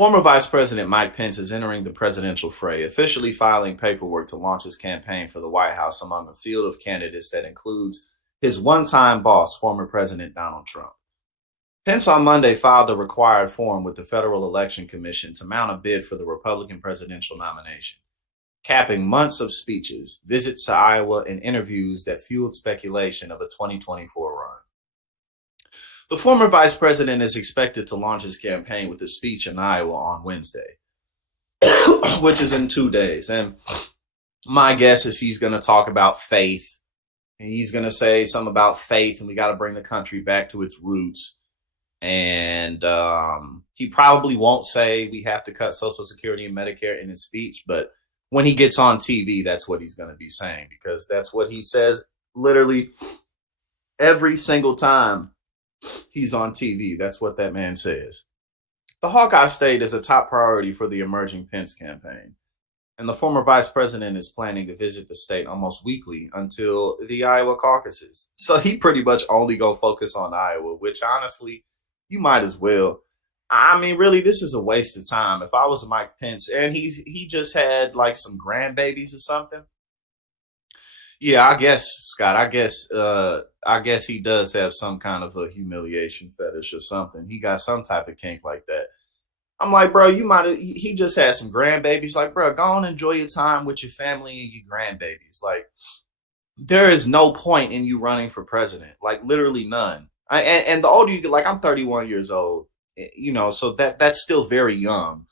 Former Vice President Mike Pence is entering the presidential fray, officially filing paperwork to launch his campaign for the White House among a field of candidates that includes his one-time boss, former President Donald Trump. Pence on Monday filed the required form with the Federal Election Commission to mount a bid for the Republican presidential nomination, capping months of speeches, visits to Iowa, and interviews that fueled speculation of a 2024 run. The former vice president is expected to launch his campaign with a speech in Iowa on Wednesday, which is in 2 days. And my guess is he's going to talk about faith. And he's going to say something about faith, and we got to bring the country back to its roots. And he probably won't say we have to cut Social Security and Medicare in his speech, but when he gets on TV, that's what he's going to be saying, because that's what he says literally every single time he's on TV. That's what that man says. The Hawkeye State is a top priority for the emerging Pence campaign, and the former vice president is planning to visit the state almost weekly until the Iowa caucuses. So he pretty much only gonna focus on Iowa, which honestly, you might as well. I mean, really, this is a waste of time. If I was Mike Pence and he just had like some grandbabies or something. Yeah, I guess, Scott, I guess he does have some kind of a humiliation fetish or something. He got some type of kink like that. I'm like, bro, he just had some grandbabies. Like, bro, go on, enjoy your time with your family and your grandbabies. Like, there is no point in you running for president. Like, literally none. And the older you get, like, I'm 31 years old, so that's still very young.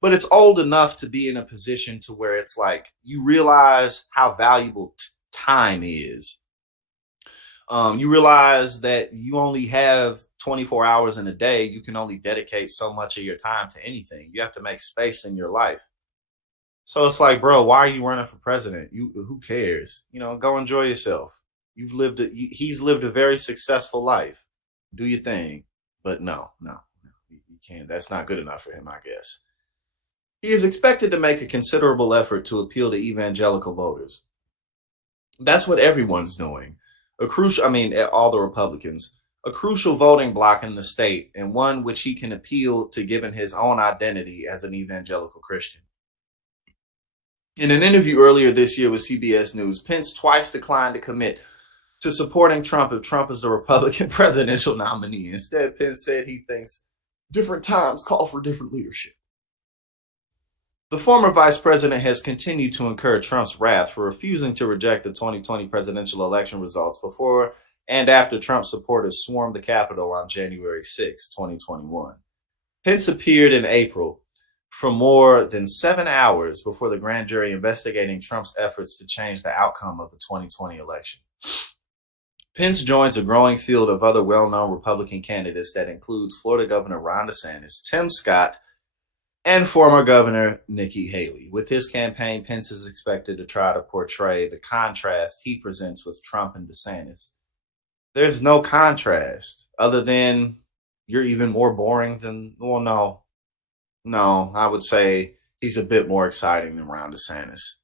But it's old enough to be in a position to where it's like you realize how valuable time is. You realize that you only have 24 hours in a day. You can only dedicate so much of your time to anything. You have to make space in your life. So it's like, bro, why are you running for president? Who cares? Go enjoy yourself. He's lived a very successful life. Do your thing. But no, you can't. That's not good enough for him, I guess. He is expected to make a considerable effort to appeal to evangelical voters. That's what everyone's doing. All the Republicans, a crucial voting bloc in the state, and one which he can appeal to given his own identity as an evangelical Christian. In an interview earlier this year with CBS News, Pence twice declined to commit to supporting Trump if Trump is the Republican presidential nominee. Instead, Pence said he thinks different times call for different leadership. The former vice president has continued to incur Trump's wrath for refusing to reject the 2020 presidential election results before and after Trump supporters swarmed the Capitol on January 6, 2021. Pence appeared in April for more than 7 hours before the grand jury investigating Trump's efforts to change the outcome of the 2020 election. Pence joins a growing field of other well-known Republican candidates that includes Florida Governor Ron DeSantis, Tim Scott, and former Governor Nikki Haley. With his campaign, Pence is expected to try to portray the contrast he presents with Trump and DeSantis. There's no contrast other than you're even more boring than, no, I would say he's a bit more exciting than Ron DeSantis.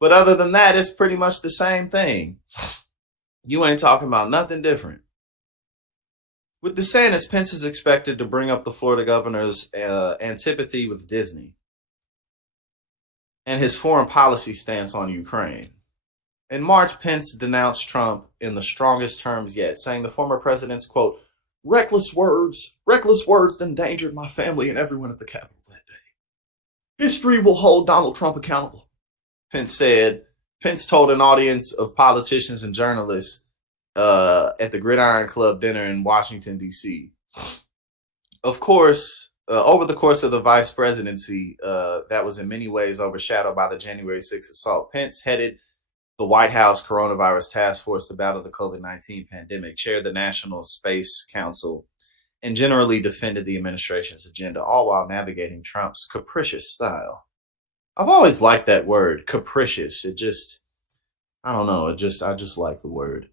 But other than that, it's pretty much the same thing. You ain't talking about nothing different. With DeSantis, Pence is expected to bring up the Florida governor's antipathy with Disney and his foreign policy stance on Ukraine. In March, Pence denounced Trump in the strongest terms yet, saying the former president's, quote, reckless words that endangered my family and everyone at the Capitol that day. History will hold Donald Trump accountable, Pence said. Pence told an audience of politicians and journalists at the Gridiron Club dinner in Washington, D.C. Of course, over the course of the vice presidency, that was in many ways overshadowed by the January 6th assault. Pence headed the White House Coronavirus Task Force to battle the COVID-19 pandemic, chaired the National Space Council, and generally defended the administration's agenda, all while navigating Trump's capricious style. I've always liked that word, capricious. I just like the word.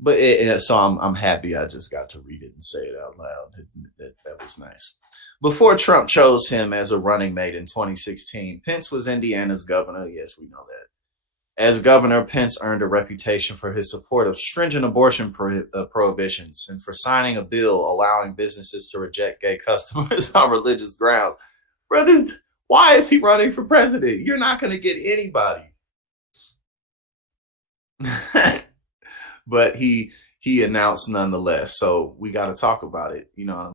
But so I'm happy I just got to read it and say it out loud. That was nice. Before Trump chose him as a running mate in 2016, Pence was Indiana's governor. Yes, we know that. As governor, Pence earned a reputation for his support of stringent abortion prohibitions and for signing a bill allowing businesses to reject gay customers on religious grounds. Brothers, why is he running for president? You're not going to get anybody. But he announced nonetheless. So we got to talk about it. You know what I'm